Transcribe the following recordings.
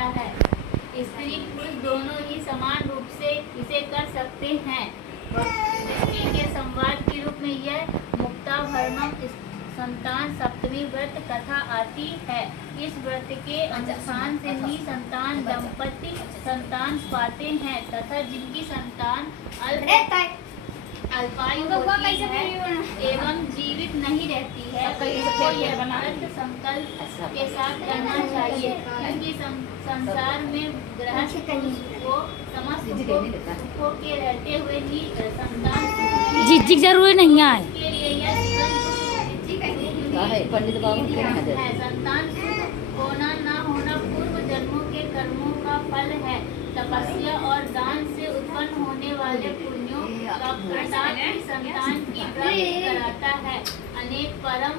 जाता है। स्त्री पुरुष दोनों ही समान रूप से इसे कर सकते हैं। व्यक्ति के संवाद के रूप में यह मुक्ताभरणम संतान सप्तमी व्रत कथा आती है। इस व्रत के अनुष्ठान से ही संतान दंपति संतान पाते हैं तथा जिनकी संतान अल्पायु होती है एवं जीवित नहीं रहती है तो यह व्रत संकल्प के साथ करना चाहिए, क्योंकि संसार में गृहस्थ को समस्त सुखों के रहते हुए ही संतान जी जरूरी नहीं आए के लिए यह पंडित बाबू है। संतान होना न होना पूर्व जन्मों के कर्मों का फल है। तपस्या और दान से उत्पन्न होने वाले पुण्यों का प्रसाद ही संतान की प्राप्ति कराता है। अनेक परम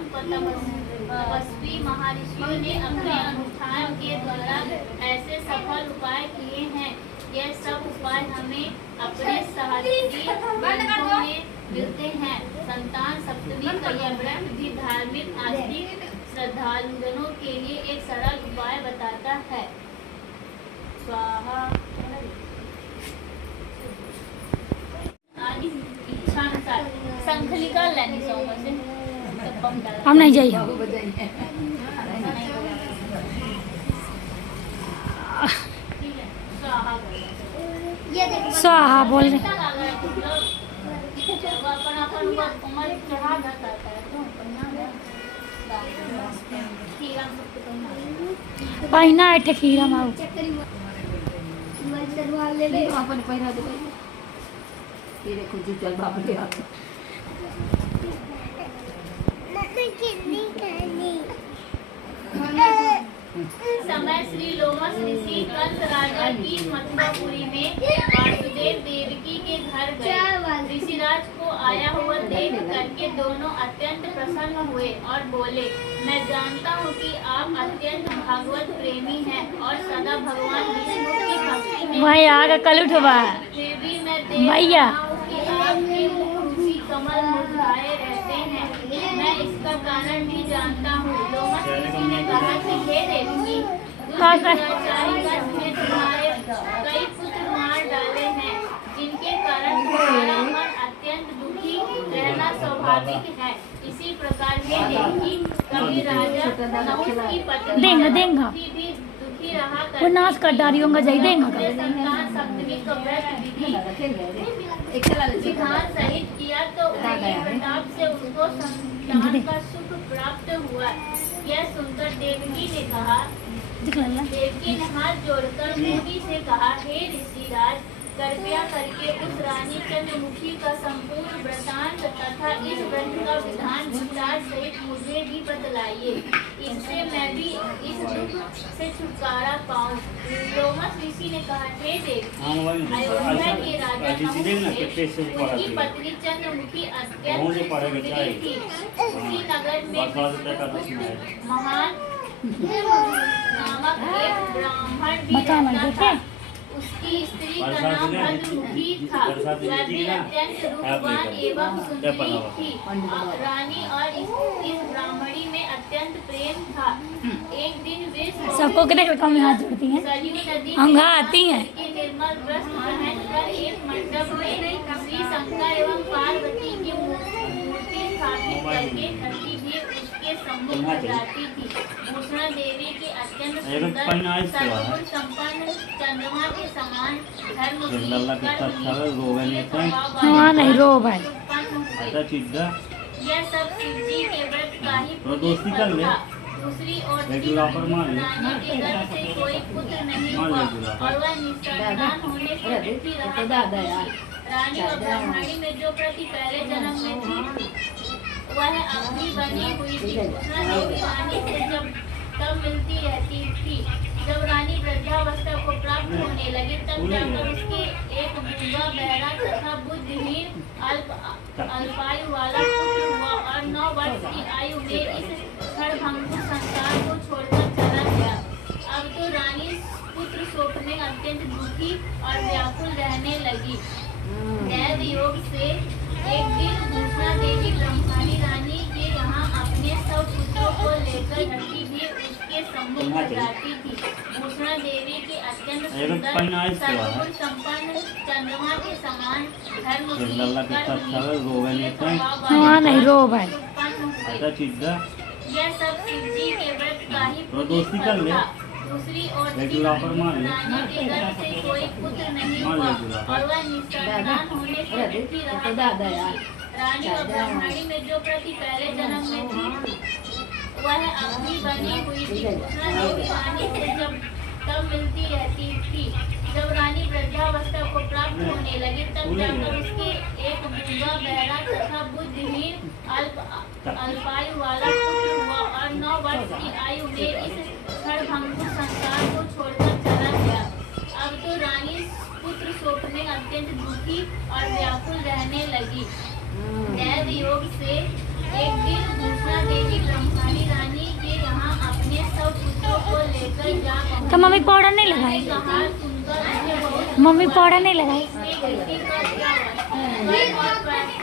तपस्वी महर्षियों ने अपने अनुष्ठान के द्वारा ऐसे सफल उपाय किए हैं। यह सब उपाय हमें अपने सहयोगी ग्रंथों में मिलते हैं। संतान सप्तमी का यह व्रत भी धार्मिक आस्तिक श्रद्धालुजनों के लिए एक सरल उपाय बताता है। स्वाहा आदि इच्छानुसार संखलिका लेनी सोमवार से हम नहीं जाइए ठीक है। स्वाहा स्वाहा बोल रहे पहना है ठखीरा माऊ अपन पहिरा दे ये देखो जी चल बाप ले आ समय श्री लोमस ऋषि कंस राजा की मथुरापुरी में वासुदेव देवकी के घर गए। ऋषिराज को आया हुआ देख करके दोनों अत्यंत प्रसन्न हुए और बोले, मैं जानता हूँ कि आप अत्यंत भागवत प्रेमी हैं और सदा भगवान विष्णु की भक्ति में भाई आगे कल उठवा फिर भी मैं देख भैया। रहा हूँ कि आपके मुख रुचि कमल मुरझाए रहते हैं। मैं इसका कारण भी जानता हूँ। लोमस ऋषि ने कहा कि हे देवकी, दुष्टाचारी कंस ने तुम्हारे कई पुत्र मार डाले हैं, जिनके कारण तुम्हारा मन अत्यंत दुखी रहना स्वाभाविक है। इसी प्रकार हे देवकी, कभी राजा नहुस की पत्नी देंगा भी दुखी रहा वो नाच कर डारी होगा जाई देंगा संतान सप्तमी का व्रत विधि विधान सहित किया तो उन्हें प्रताप से उनको संतान का सुख प्राप्त हुआ। यह सुनकर देवकी ने कहा, देवकी ने हाथ जोड़कर मुनि से कहा, हे ऋषिराज, कृपया करके उस रानी चंद्रमुखी का संपूर्ण वृतांत तथा इस व्रत का विधान विचार सहित मुझे भी बतलाइए, इससे मैं भी इस दुख से छुटकारा पाऊं। लोमस ऋषि ने कहा, हे देवकी, अयोध्या के राजा नहुस थे, उनकी पत्नी चंद्रमुखी अत्यंत सुंदरी थी। उसी नगर में महान नामक एक ब्राह्मण भी रहता था। उसकी स्त्री का नाम भद्रमुखी था। वह भी अत्यंत रूपवान एवं सुंदरी थी। रानी और इस ब्राह्मणी में अत्यंत प्रेम था। एक दिन वे सबको कितने कम हाथ जोड़ती हैं सरयू नदी अंगा आती हैं के निर्मल वस्त्र पहनकर एक मंडप में श्री शंकर एवं पार्वती की मूर्ति स्थापित करके धरती भी उसके सम्मुख जाती थी। भूषणा देवी के अत्यंत सुंदर सर्वगुण संपन्न चंद्रमा के समान हाँ नहीं रो भाई यह सब शिव जी के व्रत का ही फल था। दूसरी ओर रानी के गर्भ से कोई पुत्र नहीं हुआ और वह निसंतान होने से दुखी रहा करती थी। रानी और ब्राह्मणी में जो प्रति पहले जन्म में थी वह अब भी बनी हुई थी। रानी से तब मिलती रहती थी। जब रानी वृद्धावस्था को प्राप्त होने लगी तब जाकर उसके एक गूंगा बहरा तथा बुद्धिहीन अल्पायु वाला पुत्र हुआ और 9 वर्ष की आयु में इस क्षणभंगुर संसार को छोड़कर चला गया। अब तो रानी पुत्र शोक में अत्यंत दुखी और व्याकुल रहने लगी। दैव योग से एक दिन भूषणा देवी ब्रह्मचारी रानी के यहाँ अपने सब पुत्रों को लेकर धरती भी उसके सम्मुख जाती थी। भूषणा देवी के अत्यंत ये तो सुंदर परिणाम इसके बाद है। सर्वगुण संपन्न चंद्रमा के समान धर्म की जगदल्ला कितना अच्छा है, रोवे नहीं है। हाँ नहीं रोब है। उत्पन्न हुए। अच्छा चीज है। यह सब शिव जी के व्रत का ही तो दोस्ती कर ले। था। दूसरी ओर एक श्री लापर मार ले। रानी के गर्भ से कोई पुत्र नहीं मार ले हुआ दूल्हा। और वह निसंतान होने से दुखी रहा करती थी। रानी और ब्रह्मणी में जो प्रति पहले जन्म में थी वह अपनी बनी हुई थी। दूसरा देवी रानी से जब तब मिलती रहती थी। जब रानी वृद्धावस्था को प्राप्त होने लगी तब जाकर उसके एक गूंगा बहरा तथा बुद्धिहीन अल्पायु वाला पुत्र हुआ और 9 वर्ष की आयु में इस क्षणभंगुर संसार को छोड़कर चला गया। अब तो रानी पुत्र शोक में अत्यंत दुखी और व्याकुल रहने लगी। दैव योग से एक दिन दूसरा देवी ब्रह्मणी रानी के यहाँ अपने सब पुत्रों को लेकर जा पहुंची। तो मम्मी पाउडर नहीं लगाई? कहा सुनकर उन्हें बहुत मम्मी पाउडर नहीं लगाई? इसमें गलती का क्या वश?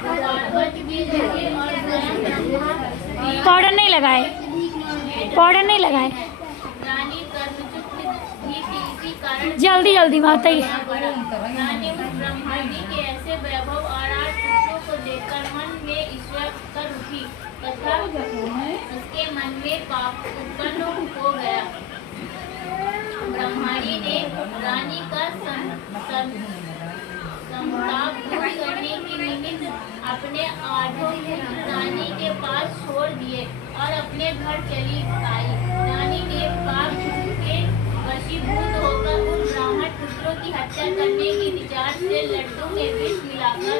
और पार्वती भी लगे और स्वयं ब्रह्मा भी पाउडर नहीं लगाए? पाउडर नहीं लगाए? रानी कर्मचुप भी थी। इसी कारण जल्दी जल्दी बात आई। रानी उस ब्रह्मांडी के ऐसे वैभव और आठ पुत्रों को देखकर मन में ईर्ष्या कर उठी तथा उसके मन में पाप उत्पन्न हो गया। ब्रह्मांडी ने रानी का संताप दूर करने के निमित्त अपने 8 पुत्र रानी के पास छोड़ दिए और अपने घर चली आई। रानी ने पाप के वशीभूत होकर उन ब्राह्मण पुत्रों की हत्या करने के विचार से लड्डू में विष मिलाकर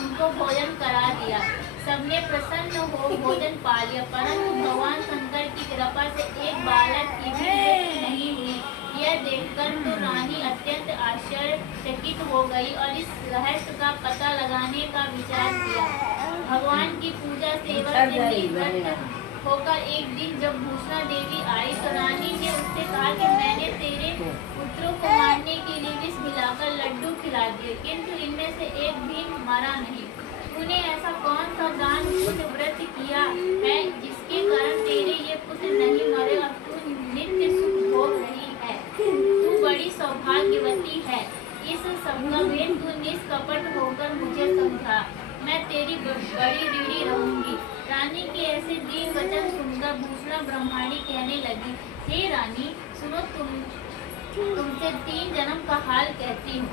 उनको भोजन करा दिया। सबने प्रसन्न हो भोजन पा लिया, परंतु भगवान शंकर की कृपा से एक बालक की भी मृत्यु नहीं हुई। यह देखकर तो रानी अत्यंत आश्चर्यचकित हो गई और इस रहस्य का पता लगाने का विचार किया। भगवान की पूजा सेवा से व्रत होकर एक दिन जब भूषणा देवी आई तो रानी ने उससे कहा कि मैंने तेरे पुत्रों को मारने के लिए विष मिलाकर लड्डू खिला दिए, किंतु इनमें से एक भी मरा नहीं। तूने ऐसा कौन सा दान व्रत किया है जिसके कारण तेरे ये पुत्र नहीं मरे और तू नित्य सुख भोग रही है? तू बड़ी सौभाग्यवती है। इस सबका भेद तू निष्कपट होकर मुझे समझा। मैं तेरी बड़ी ऋणी रहूंगी। रानी के ऐसे दीन वचन सुनकर भूषणा ब्रह्माणी कहने लगी, हे रानी सुनो, तुमसे 3 जन्म का हाल कहती हूँ,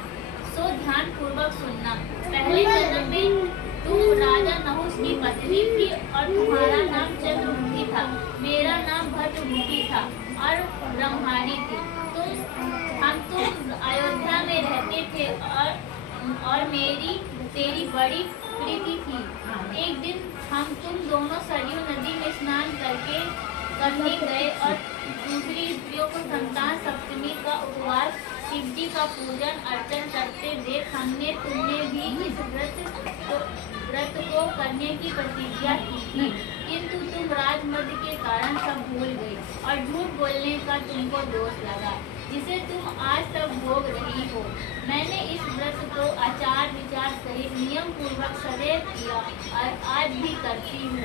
सो ध्यान पूर्वक सुनना। पहले जन्म में तुम राजा नहुष की पत्नी थी और तुम्हारा नाम चंद्रमुखी था। मेरा नाम भद्रमुखी था और ब्रह्माणी थी। तुम अयोध्या में रहते थे और तेरी बड़ी प्रीति थी। एक दिन हम तुम दोनों सरयू नदी में स्नान करने गए और दूसरी स्त्रियों को संतान सप्तमी का उपवास शिव जी का पूजन अर्चन करते देख हमने तुमने भी इस व्रत को करने की प्रतिज्ञा की थी, किंतु तुम राजमद के कारण सब भूल गई और झूठ बोलने का तुमको दोष लगा, जिसे तुम आज तक भोग रही हो। मैंने इस व्रत को आचार विचार सहित नियम पूर्वक सदैव किया और आज भी करती हूँ।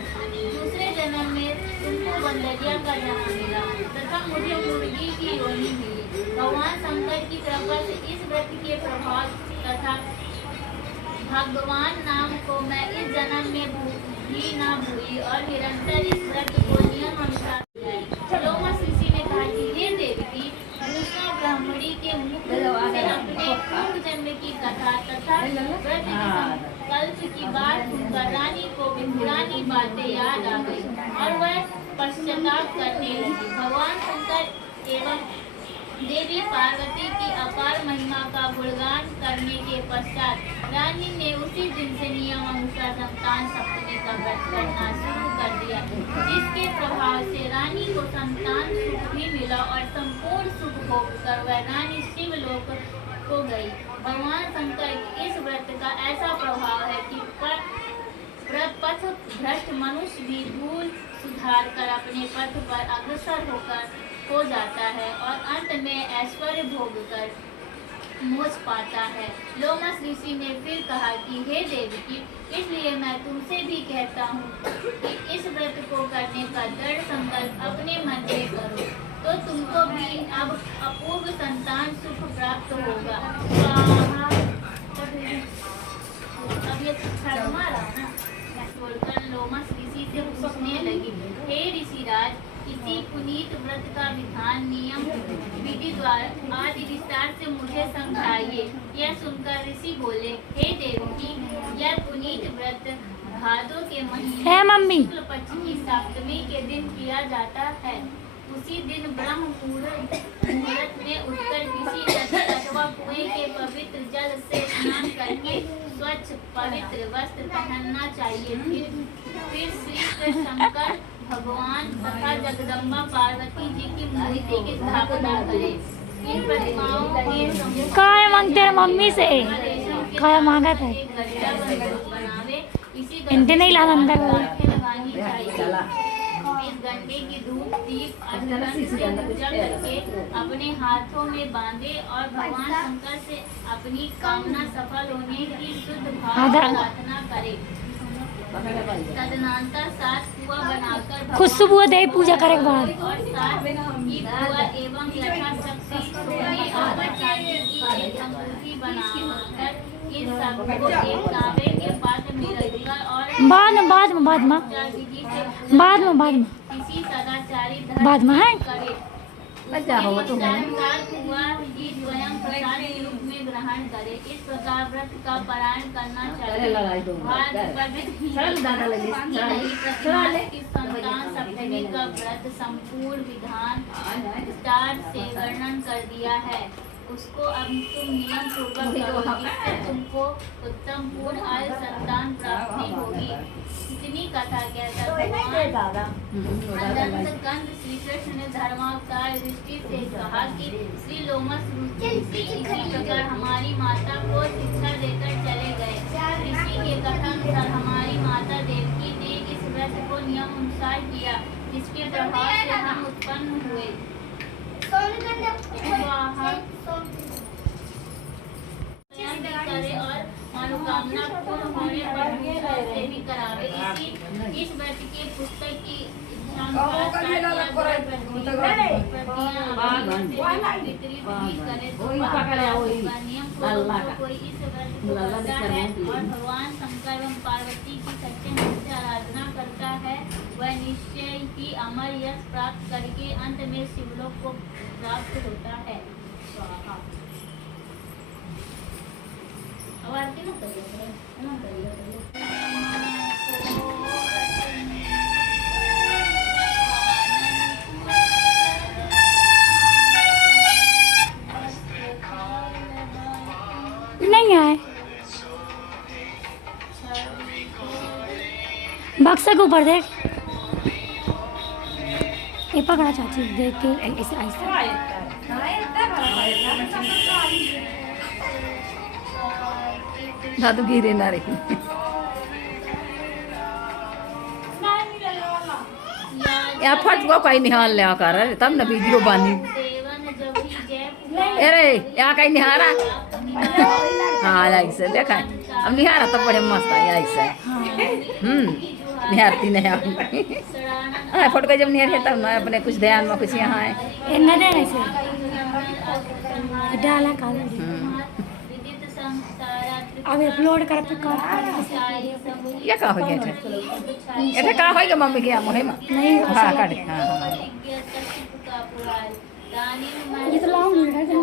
दूसरे जन्म में तुमको बंदरिया का जन्म मिला तथा मुझे मुर्गी की योनि मिली। भगवान शंकर की कृपा से इस व्रत के प्रभाव तथा भगवान नाम को मैं इस जन्म में भी ना भूली और निरंतर इस व्रत को नियम अनुसार लोमस ऋषि ने कहा कि हे देवी, भूषणा ब्राह्मणी के मुख से अपने पूर्व जन्म की कथा तथा व्रत के संकल्प की बात सुनकर रानी को पुरानी बातें याद आ गई और वह पश्चाताप करने लगी। भगवान शंकर एवं देवी पार्वती की अपार महिमा का गुणगान करने के पश्चात रानी ने उसी दिन से नियम अनुसार संतान सप्तमी का व्रत करना शुरू कर दिया, जिसके प्रभाव से रानी को संतान सुख भी मिला और संपूर्ण सुख भोग कर वह रानी शिवलोक को गई। भगवान शंकर के इस व्रत का ऐसा प्रभाव है कि पथ भ्रष्ट मनुष्य भी भूल सुधार कर अपने पथ पर अग्रसर हो जाता है और अंत में ऐश्वर्य भोग कर मोक्ष पाता है। लोमस ऋषि ने फिर कहा कि हे देवी, इसलिए मैं तुमसे भी कहता हूँ कि इस व्रत को करने का दृढ़ संकल्प अपने मन में करो। तो तुमको भी अब अपूर्व संतान सुख प्राप्त होगा। स्वाहा। अब ये शर्मा रहा ना, छोड़कर लोमस ऋषि से पूछने लगी, हे ऋषिराज, इसी पुनीत व्रत का विधान नियम विधि द्वारा आदि विस्तार से मुझे समझाइए। यह सुनकर ऋषि बोले, हे देवकी, यह पुनीत व्रत भादों के महीने है मम्मी। शुक्ल पक्ष की सप्तमी के दिन किया जाता है। उसी दिन ब्रह्म मुहूर्त में उठकर किसी नदी अथवा कुएं के पवित्र जल से स्नान करके स्वच्छ पवित्र वस्त्र पहनना चाहिए। फिर श्री शंकर भगवान तथा जगदम्बा पार्वती जी की मूर्ति की स्थापना करें। इन प्रतिमाओं के काय मांगते रहे मम्मी से, काय मांगा था बनावे। इसी इनते नहीं ला अंदर लगानी चाहिए। इस गंडे की धूप दीप अष्टदल से पूजा करके अपने हाथों में बांधे और भगवान शंकर से अपनी कामना सफल होने की शुद्ध भाव प्रार्थना करे। तदनंतर 7 कुआं बनाकर खुद सुबह दे पूजा करे के बाद और 7 की कुआं एवं यथाशक्ति सोने और चांदी की एक अंगूठी बनाकर इन सबको एक तांबे के पात्र में रखकर और बाद में विधि से किसी सदाचारी बाद में है करे। बच्चा हो तो है। हुआ कि स्वयं प्रसाद के रूप में ग्रहण करे। इस प्रकार व्रत का पारायण करना चाहिए। की संतान सप्तमी का व्रत संपूर्ण विधान विस्तार से वर्णन कर दिया है। उसको अब तुम नियम पूर्वक करो, इससे तुमको उत्तम पूर्ण आयु संतान प्राप्ति होगी। इतनी कथा कहकर कंद श्री कृष्ण ने धर्मावतार दृष्टि से कहा कि श्री लोमस ऋषि इसी प्रकार हमारी माता को शिक्षा देकर चले गए। ऋषि के कथन अनुसार हमारी माता देवकी ने इस व्रत को नियम अनुसार किया, जिसके प्रभाव से हम उत्पन्न हुए। करे और मनोकामना पूर्ण होने पर दूसरों से भी करावे। इस व्रत के पुस्तक की और भगवान शंकर एवं पार्वती की सच्चे मन से आराधना करता है, वह निश्चय ही अमर यश प्राप्त करके अंत में शिवलोक को प्राप्त होता है। अब आरती ना करिए, ना करिए। नहीं आए बक्से के ऊपर देख, ये पकड़ा चाची, देख के ऐसे ऐसे दादू गिरे ना रही। या फट को कहीं निहाल ले कर तब न वीडियो बानी। अरे यहाँ कहीं निहारा हाँ ऐसे देखा अब निहारा तब बड़े मस्त है ऐसे। निहारती नहीं फोटो का जब निहार है तब ना अपने कुछ ध्यान में कुछ यहाँ है डाला का अब अपलोड कर ये का हो गया ये का हो गया मम्मी के मोहे में नहीं हाँ काट हाँ ये तो लॉन्ग वीडियो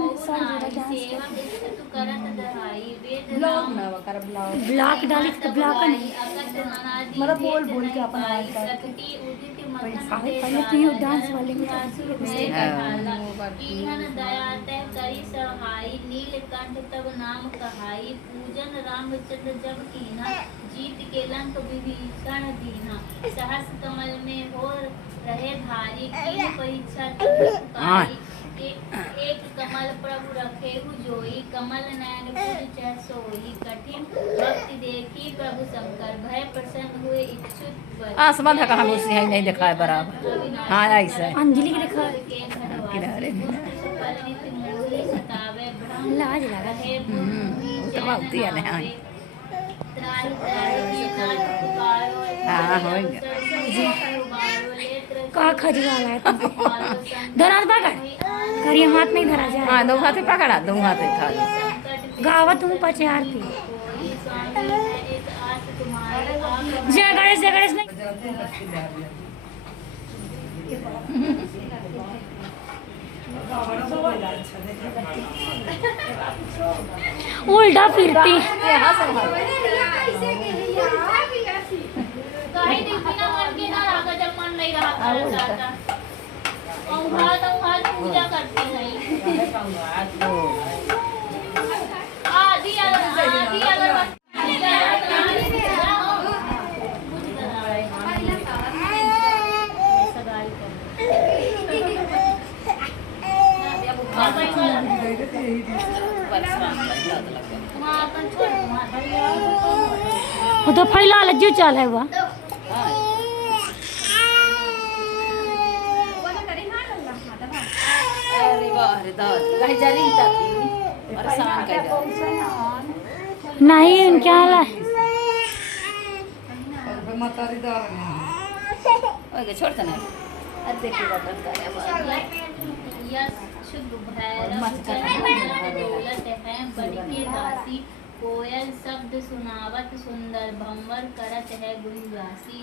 ब्लॉक डाली तो ब्लॉक मतलब बोल के अपन पहले तो ये डांस वाले में नीलकंठ तब नाम कहाई पूजन रामचंद्र जब कीना जीत के लंक विभीषण दीना सहस कमल में हो रहे धारी की परीक्षा एक कमल प्रभु रखे जोई कमल नयन पूज सोई कठिन भक्ति देखी प्रभु शंकर भय प्रसन्न हुए इच्छुक आसमान का हम उसे नहीं देखा है बराबर हाँ ऐसे अंजलि की देखा किनारे लाज लगा है तो होती है ना हाँ हो का खजवाला है तुमको दोनों हाथ पकड़ करिए हाथ नहीं धरा जाए हाँ दो हाथे पकड़ा दो हाथे था गावत हूँ पचारती जय गणेश नहीं उल्टा फिरती कहीं दिन बिना मन के ना रहा जब मन नहीं रहा करता औंघात पूजा करती नहीं आधी वो तो फैला लज्जू चल है वो अरे वाह रे दाद कहीं जारी जाती परेशान कर नहीं क्या हाल है ओके छोड़ते ना अरे देखिए बटन का यश शुभ भैरव जन दौलत है बड़ी के दासी कोयल शब्द सुनावत सुंदर भंवर करत है गुणवासी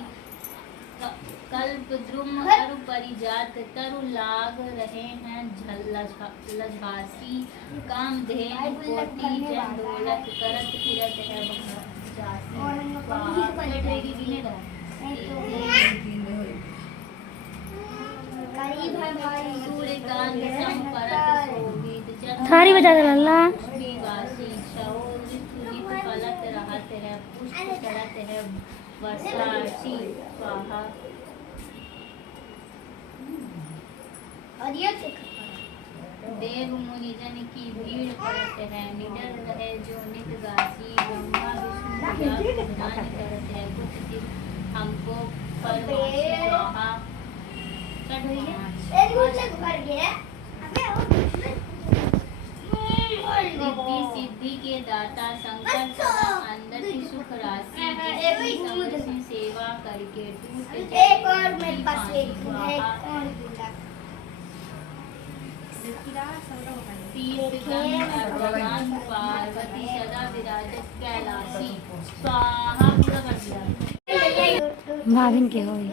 कल्प द्रुम अरु परिजात तरु लाग रहे हैं लझासी कामधेनु कोटि जन दौलत करत फिरत है सूर्यकांत संपरत शोभित थारी बजा दे लल्ला वासी शोभित फलत रहत है पुष्प चढ़त है वर्षासी स्वाहा देव मुनि जन की भीड़ करत है निडर रहे जो नित गासी ब्रह्मा विष्णु ध्यान करत है कुछ दिन हमको परमासी स्वाहा रिद्धि सिद्धि के दाता शंकर सदा अंदर की सुख राशि जिसकी सेवा करके टूट एक और मेरे पास एक है भगवान पार्वती सदा विराजत कैलाशी स्वाहा पूरा कर दिया भाभिन के होई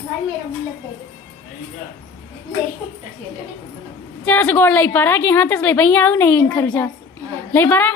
भाई मेरा बुलेट दे चरा से गोड़ लई पारा कि हाथ से लई पई आऊ नहीं खरुचा लई पारा